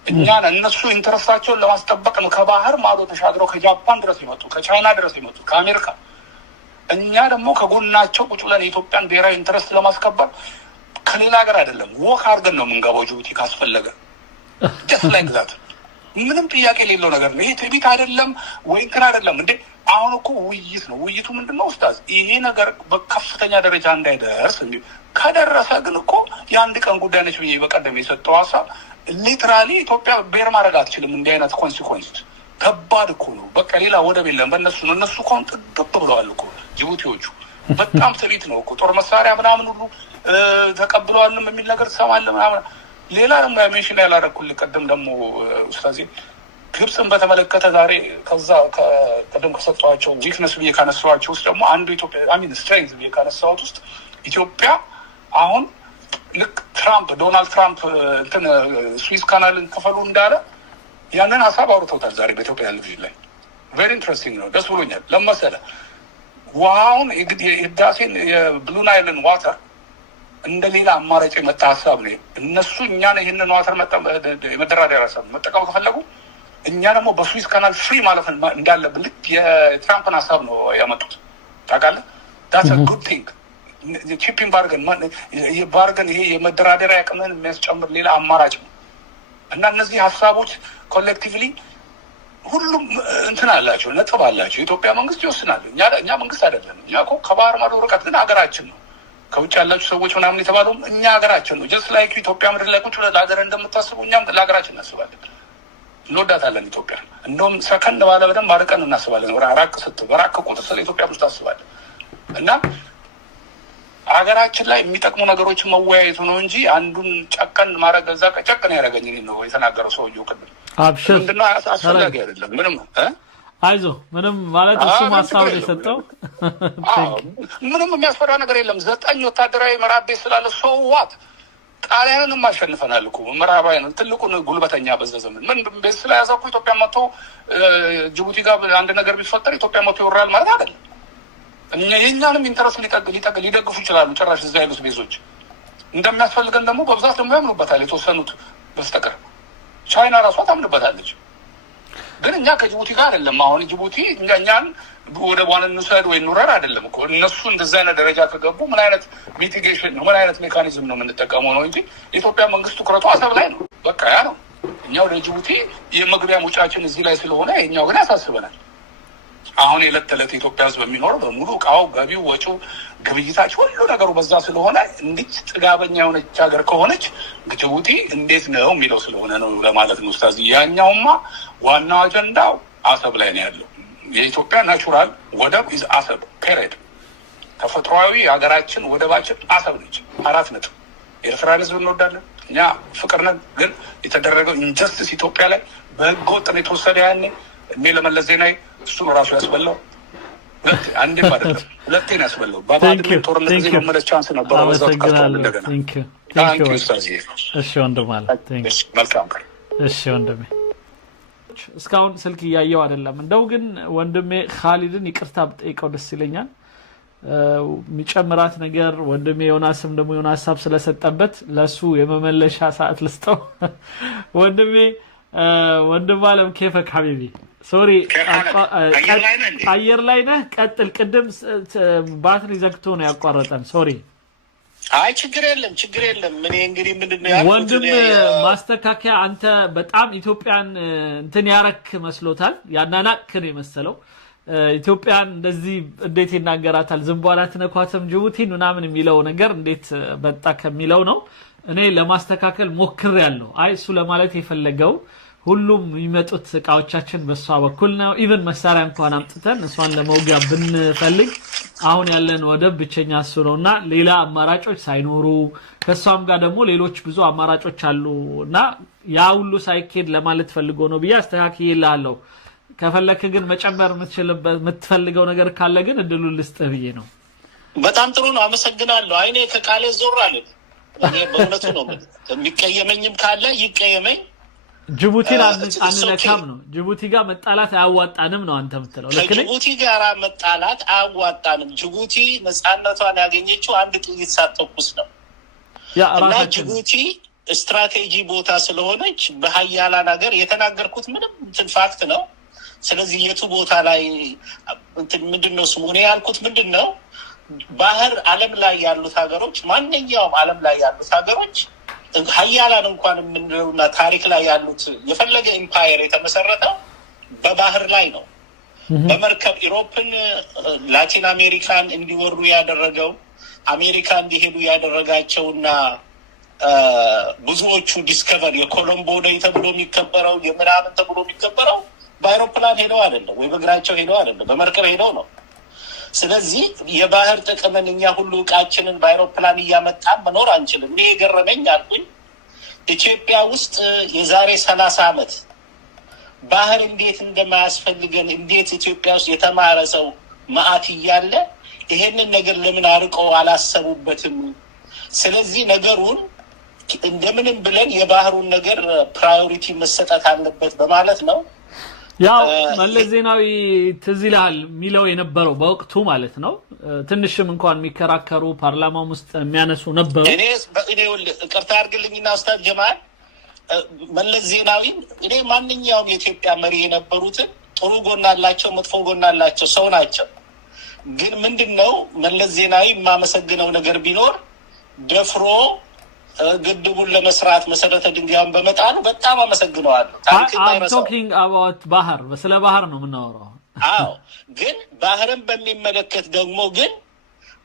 እኛ ነን። እነሱ ኢንተረስታቸውን ለማስጠበቅ ነው ከባህር ማዶ ተሻግረው ከጃፓን ድረስ ይመጡ፣ ከቻይና ድረስ ይመጡ፣ ከአሜሪካ። እኛ ደግሞ ከጎናቸው ቁጭ ብለን የኢትዮጵያን ብሔራዊ ኢንተረስት ለማስከበር ከሌላ ሀገር አይደለም ወክ አድርገን ነው የምንገባው ጅቡቲ ካስፈለገ። ጀስት ላይክ ዛት ምንም ጥያቄ የሌለው ነገር ነው። ይሄ ትዕቢት አይደለም ወይ እንትን አይደለም እንዴ። አሁን እኮ ውይይት ነው። ውይይቱ ምንድነው ኡስታዝ? ይሄ ነገር በከፍተኛ ደረጃ እንዳይደርስ እንዴ ከደረሰ ግን እኮ የአንድ ቀን ጉዳይ ነች ብዬ በቀደም የሰጠው ሀሳብ ሊትራሊ ኢትዮጵያ ብሔር ማድረግ አትችልም። እንዲህ አይነት ኮንሲኮንስ ከባድ እኮ ነው። በቃ ሌላ ወደብ የለም በእነሱ ነው። እነሱ እኮ አሁን ጥግብ ብለዋል እኮ ጅቡቲዎቹ። በጣም ትዕቢት ነው እኮ ጦር መሳሪያ ምናምን ሁሉ ተቀብለዋልም የሚል ነገር ትሰማለህ ምናምን። ሌላ ደግሞ ሜንሽን ያላደረኩልህ ቅድም ደግሞ ኡስታዝ ግብፅን በተመለከተ ዛሬ ከዛ ቅድም ከሰጠኋቸው ዊክነስ ብዬ ካነሳኋቸው ውስጥ ደግሞ አንዱ ኢትዮጵያ ስትሬንግዝ ብዬ ካነሳሁት ውስጥ ኢትዮጵያ አሁን ልክ ዶናልድ ትራምፕ እንትን ስዊዝ ካናልን ክፈሉ እንዳለ ያንን ሀሳብ አውርተውታል ዛሬ በኢትዮጵያ ቴሌቪዥን ላይ። ቬሪ ኢንትረስቲንግ ነው፣ ደስ ብሎኛል። ለመሰለ ውሃውን የህዳሴን የብሉ ናይልን ዋተር እንደ ሌላ አማራጭ የመጣ ሀሳብ ነው። እነሱ እኛን ይህንን ዋተር የመደራደሪያ ሀሳብ መጠቀም ከፈለጉ እኛ ደግሞ በስዊዝ ካናል ፍሪ ማለት እንዳለብን ልክ የትራምፕን ሀሳብ ነው ያመጡት። ታውቃለህ? ዳትስ አ ጉድ ቲንግ። ቺፒንግ ባርገን ይሄ የመደራደሪያ አቅምን የሚያስጨምር ሌላ አማራጭ ነው እና እነዚህ ሀሳቦች ኮሌክቲቭሊ ሁሉም እንትን አላቸው፣ ነጥብ አላቸው። የኢትዮጵያ መንግስት ይወስናል። እኛ መንግስት አይደለም። እኛ እኮ ከባህር ማዶ ርቀት ግን ሀገራችን ነው። ከውጭ ያላችሁ ሰዎች ምናምን የተባለው እኛ ሀገራችን ነው። ጀስት ላይክ ኢትዮጵያ ምድር ላይ ቁጭ ብለህ ለሀገር እንደምታስቡ እኛም ለሀገራችን እናስባለን፣ እንወዳታለን ኢትዮጵያ። እንደውም ሰከንድ ባለ በደንብ አርቀን እናስባለን። በራቅ ቁጥር ስለ ኢትዮጵያ ብዙ ታስባለን። እና ሀገራችን ላይ የሚጠቅሙ ነገሮችን መወያየቱ ነው እንጂ አንዱን ጨቀን ማድረግ እዛ ጨቀን ያደረገኝ ነው የተናገረው ሰውዬው ቅድም። አብሽር ምንድነው አስፈላጊ አይደለም ምንም አይዞ ምንም ማለት እሱ ማሳብ የሰጠው ምንም የሚያስፈራ ነገር የለም። 9 ወታደራዊ ምዕራብ ቤት ስላለ ሰው ዋት ጣሊያንንም አሸንፈናል እኮ ምዕራባውያን ትልቁን ጉልበተኛ በዛ ዘመን ምን ቤት ስለያዘ እኮ ኢትዮጵያ መጥቶ ጅቡቲ ጋር አንድ ነገር ቢፈጠር ኢትዮጵያ መጥቶ ይወራል ማለት አይደለም። የእኛንም ኢንተረስት ሊደግፉ ይችላሉ። ጭራሽ እዛ ያሉት ቤዞች እንደሚያስፈልገን ደግሞ በብዛት ደግሞ ያምኑበታል፣ የተወሰኑት በስተቀር ቻይና ራሷ ታምንበታለች። ግን እኛ ከጅቡቲ ጋር አይደለም። አሁን ጅቡቲ እኛን ወደ ቧን እንውሰድ ወይ ኑረር አይደለም እኮ እነሱ እንደዛ አይነት ደረጃ ከገቡ ምን አይነት ሚቲጌሽን ነው ምን አይነት ሜካኒዝም ነው የምንጠቀመው ነው እንጂ የኢትዮጵያ መንግስት ትኩረቱ አሰብ ላይ ነው። በቃ ያ ነው። እኛ ወደ ጅቡቲ የመግቢያ ሙጫችን እዚህ ላይ ስለሆነ የኛው ግን ያሳስበናል። አሁን የዕለት ተዕለት ኢትዮጵያ ህዝብ በሚኖረው በሙሉ እቃው፣ ገቢው፣ ወጪው፣ ግብይታቸው ሁሉ ነገሩ በዛ ስለሆነ እንዲች ጥጋበኛ የሆነች ሀገር ከሆነች ጅቡቲ እንዴት ነው የሚለው ስለሆነ ነው ለማለት ነው ኡስታዝ። ያኛውማ ዋናው አጀንዳው አሰብ ላይ ነው ያለው። የኢትዮጵያ ናቹራል ወደብ ኢዝ አሰብ ፔሬድ። ተፈጥሯዊ ሀገራችን ወደባችን አሰብ ነች። 4 ነጥብ። የኤርትራን ህዝብ እንወዳለን እኛ ፍቅር ነን። ግን የተደረገው ኢንጀስቲስ ኢትዮጵያ ላይ በህገ ወጥ ነው የተወሰደ። ያኔ እኔ ለመለስ ዜናዊ እሱን ራሱ ያስበላው አንዴ አይደለም 2 ነው ያስበላው። በባድሜ ጦርነት ጊዜ መመለስ ቻንስ ነበር። በዛው ተካተለ እንደገና እሺ ወንድም ማለት መልካም ቀን። እሺ ወንድሜ እስካሁን ስልክ እያየው አይደለም። እንደው ግን ወንድሜ ኻሊድን ይቅርታ ብጠይቀው ደስ ይለኛል። የሚጨምራት ነገር ወንድሜ ዮናስም ደግሞ የሆነ ሀሳብ ስለሰጠበት ለሱ የመመለሻ ሰዓት ልስጠው። ወንድሜ ወንድም አለም ኬፈክ ሐቢቢ ሶሪ አየር ላይ ነህ? ቀጥል። ቅድም ባትሪ ዘግቶ ነው ያቋረጠን። ሶሪ። አይ ችግር የለም። ምን እንግዲህ ምንድነው ያልኩት ወንድም ማስተካከያ፣ አንተ በጣም ኢትዮጵያን እንትን ያረክ መስሎታል። ያናናቅክን የመሰለው ኢትዮጵያን እንደዚህ እንዴት ይናገራታል? ዝም በኋላ ትነኳተም ጅቡቲን ምናምን የሚለው ነገር እንዴት በጣ ከሚለው ነው። እኔ ለማስተካከል ሞክሬያለሁ። አይ እሱ ለማለት የፈለገው ሁሉም የሚመጡት እቃዎቻችን በሷ በኩል ነው። ኢቭን መሳሪያ እንኳን አምጥተን እሷን ለመውጊያ ብንፈልግ አሁን ያለን ወደብ ብቸኛ እሱ ነውና ሌላ አማራጮች ሳይኖሩ ከሷም ጋር ደግሞ ሌሎች ብዙ አማራጮች አሉና ያ ሁሉ ሳይኬድ ለማለት ፈልጎ ነው ብዬ አስተካክዬልሃለሁ። ከፈለክ ግን መጨመር የምትፈልገው ነገር ካለ ግን እድሉን ልስጥህ ብዬ ነው። በጣም ጥሩ ነው፣ አመሰግናለሁ። አይኔ ከቃሌ ዞር አለ። እኔ በእውነቱ ነው የሚቀየመኝም ካለ ይቀየመኝ። ጅቡቲን አንነካም ነው። ጅቡቲ ጋር መጣላት አያዋጣንም ነው አንተ የምትለው። ከጅቡቲ ጋር መጣላት አያዋጣንም። ጅቡቲ ነፃነቷን ያገኘችው አንድ ጥይት ሳትተኩስ ነው። እና ጅቡቲ ስትራቴጂ ቦታ ስለሆነች በሀያላን ሀገር የተናገርኩት ምንም እንትን ፋክት ነው። ስለዚህ የቱ ቦታ ላይ እንትን ምንድነው ስሙ እኔ ያልኩት ምንድነው ባህር ዓለም ላይ ያሉት ሀገሮች ማንኛውም ዓለም ላይ ያሉት ሀገሮች ሀያላን እንኳን የምንለውና ታሪክ ላይ ያሉት የፈለገ ኢምፓየር የተመሰረተው በባህር ላይ ነው። በመርከብ ኢሮፕን፣ ላቲን አሜሪካን እንዲወሩ ያደረገው አሜሪካ እንዲሄዱ ያደረጋቸውና ብዙዎቹ ዲስከቨር የኮሎምቦ ዴይ ተብሎ የሚከበረው የምናምን ተብሎ የሚከበረው በአይሮፕላን ሄደው አይደለም ወይ በእግራቸው ሄደው አይደለም፣ በመርከብ ሄደው ነው። ስለዚህ የባህር ጥቅምን እኛ ሁሉ እቃችንን በአይሮፕላን እያመጣን መኖር አንችልም። እኔ የገረመኝ አልኩኝ ኢትዮጵያ ውስጥ የዛሬ 30 ዓመት ባህር እንዴት እንደማያስፈልገን እንዴት ኢትዮጵያ ውስጥ የተማረ ሰው ማአት እያለ ይሄንን ነገር ለምን አርቀው አላሰቡበትም? ስለዚህ ነገሩን እንደምንም ብለን የባህሩን ነገር ፕራዮሪቲ መሰጠት አለበት በማለት ነው። ያው መለስ ዜናዊ ትዝ ይልሃል የሚለው የነበረው በወቅቱ ማለት ነው። ትንሽም እንኳን የሚከራከሩ ፓርላማው ውስጥ የሚያነሱ ነበሩ። እኔ ቅርታ አድርግልኝና ኡስታዝ ጀማል መለስ ዜናዊ እኔ ማንኛውም የኢትዮጵያ መሪ የነበሩትን ጥሩ ጎን አላቸው፣ መጥፎ ጎን አላቸው፣ ሰው ናቸው። ግን ምንድነው መለስ ዜናዊ የማመሰግነው ነገር ቢኖር ደፍሮ ግድቡን ለመስራት መሰረተ ድንጋዩን በመጣሉ በጣም አመሰግነዋለሁ። I'm talking about ባህር ስለ ባህር ነው የምናወራው። አዎ ግን ባህርን በሚመለከት ደግሞ ግን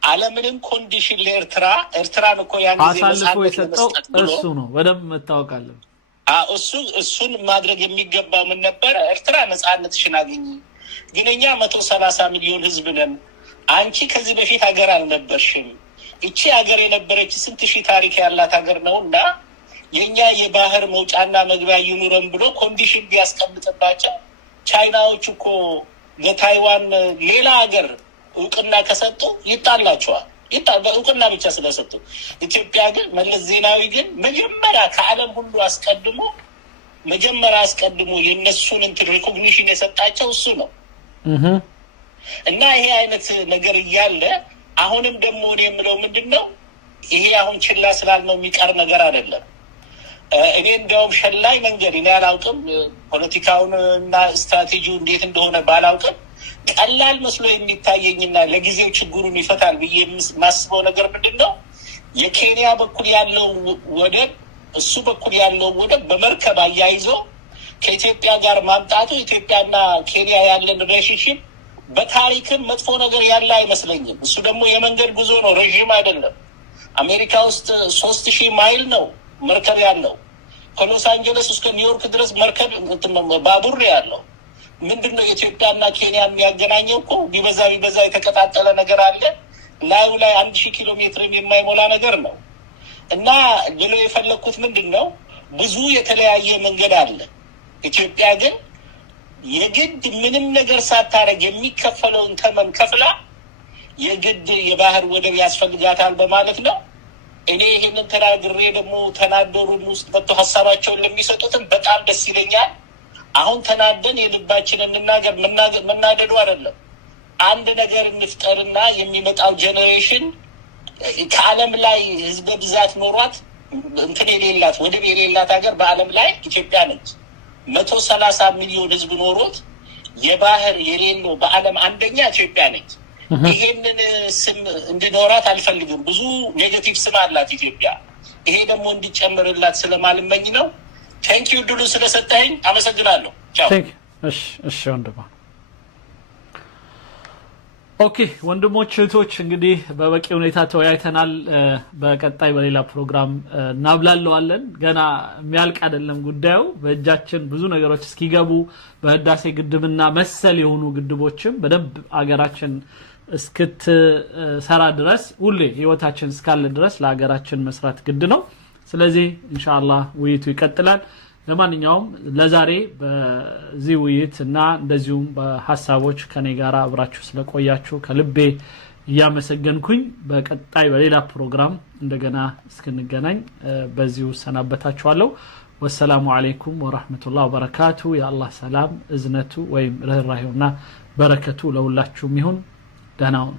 ዓለምንም ኮንዲሽን ለኤርትራን እኮ ያን ጊዜ አሳልፎ የሰጠው እሱ ነው በደንብ መታወቃለን። እሱን ማድረግ የሚገባው ምን ነበር? ኤርትራ ነፃነትሽን አገኘ። ግን እኛ 130 ሚሊዮን ህዝብ ነን። አንቺ ከዚህ በፊት ሀገር አልነበርሽም። እቺ ሀገር የነበረች ስንት ሺህ ታሪክ ያላት ሀገር ነውና የኛ የባህር መውጫና መግቢያ ይኑረን ብሎ ኮንዲሽን ቢያስቀምጥባቸው ቻይናዎች እኮ ለታይዋን ሌላ ሀገር እውቅና ከሰጡ ይጣላቸዋል። እውቅና ብቻ ስለሰጡ ኢትዮጵያ ግን መለስ ዜናዊ ግን መጀመሪያ ከዓለም ሁሉ አስቀድሞ የነሱን ሪኮግኒሽን የሰጣቸው እሱ ነው። እና ይሄ አይነት ነገር እያለ አሁንም ደግሞ እኔ የምለው ምንድነው ይሄ አሁን ችላ ስላልነው የሚቀር ነገር አይደለም። እኔ እንደውም ሸላይ መንገድ እኔ አላውቅም፣ ፖለቲካውን እና ስትራቴጂው እንዴት እንደሆነ ባላውቅም ቀላል መስሎ የሚታየኝና ለጊዜው ችግሩን ይፈታል ብዬ የማስበው ነገር ምንድነው የኬንያ በኩል ያለው ወደብ እሱ በኩል ያለው ወደብ በመርከብ አያይዞ ከኢትዮጵያ ጋር ማምጣቱ ኢትዮጵያና ኬንያ ያለን ሪሌሽንሺፕ በታሪክም መጥፎ ነገር ያለ አይመስለኝም። እሱ ደግሞ የመንገድ ጉዞ ነው፣ ረዥም አይደለም። አሜሪካ ውስጥ 3000 ማይል ነው መርከብ ያለው። ከሎስ አንጀለስ እስከ ኒውዮርክ ድረስ መርከብ ባቡር ያለው። ምንድነው የኢትዮጵያና ኬንያ የሚያገናኘው? እኮ ቢበዛ የተቀጣጠለ ነገር አለ። ላዩ ላይ 1000 ኪሎ ሜትር የማይሞላ ነገር ነው። እና ብሎ የፈለኩት ምንድነው ብዙ የተለያየ መንገድ አለ። ኢትዮጵያ ግን የግድ ምንም ነገር ሳታረግ የሚከፈለውን ተመን ከፍላ የግድ የባህር ወደብ ያስፈልጋታል በማለት ነው። እኔ ይሄንን ተናግሬ ደግሞ ተናደሩን ውስጥ መጥቶ ሀሳባቸውን ለሚሰጡትም በጣም ደስ ይለኛል። አሁን ተናደን የልባችንን እንናገር። መናደዱ አይደለም፣ አንድ ነገር እንፍጠርና የሚመጣው ጄኔሬሽን ከዓለም ላይ ህዝብ ብዛት ኖሯት የሌላት ወደብ የሌላት ሀገር በዓለም ላይ ኢትዮጵያ ነች። 130 ሚሊዮን ህዝብ ኖሮት የባህር የሌለው በዓለም አንደኛ ኢትዮጵያ ነች። ይሄንን ስም እንዲኖራት አልፈልግም። ብዙ ኔጌቲቭ ስም አላት ኢትዮጵያ። ይሄ ደግሞ እንዲጨምርላት ስለማልመኝ ነው። ታንኪዩ ድሉ ስለሰጠኝ አመሰግናለሁ። ቻው። እሺ ወንድማ። ኦኬ ወንድሞች እህቶች፣ እንግዲህ በበቂ ሁኔታ ተወያይተናል። በቀጣይ በሌላ ፕሮግራም እናብላለዋለን። ገና የሚያልቅ አይደለም ጉዳዩ። በእጃችን ብዙ ነገሮች እስኪገቡ በህዳሴ ግድብና መሰል የሆኑ ግድቦችም በደንብ አገራችን እስክትሰራ ድረስ ሁሌ ህይወታችን እስካለ ድረስ ለሀገራችን መስራት ግድ ነው። ስለዚህ ኢንሻአላህ ውይይቱ ይቀጥላል። ለማንኛውም ለዛሬ በዚህ ውይይት እና እንደዚሁም በሐሳቦች ከኔ ጋር አብራችሁ ስለቆያችሁ ከልቤ እያመሰገንኩኝ በቀጣይ በሌላ ፕሮግራም እንደገና እስክንገናኝ በዚሁ ሰናበታችኋለሁ። ወሰላሙ አለይኩም ወራህመቱላሂ ወበረካቱ። የአላህ ሰላም እዝነቱ ወይም ርህራሄውና በረከቱ ለሁላችሁም ይሁን። ደህና ሁኑ።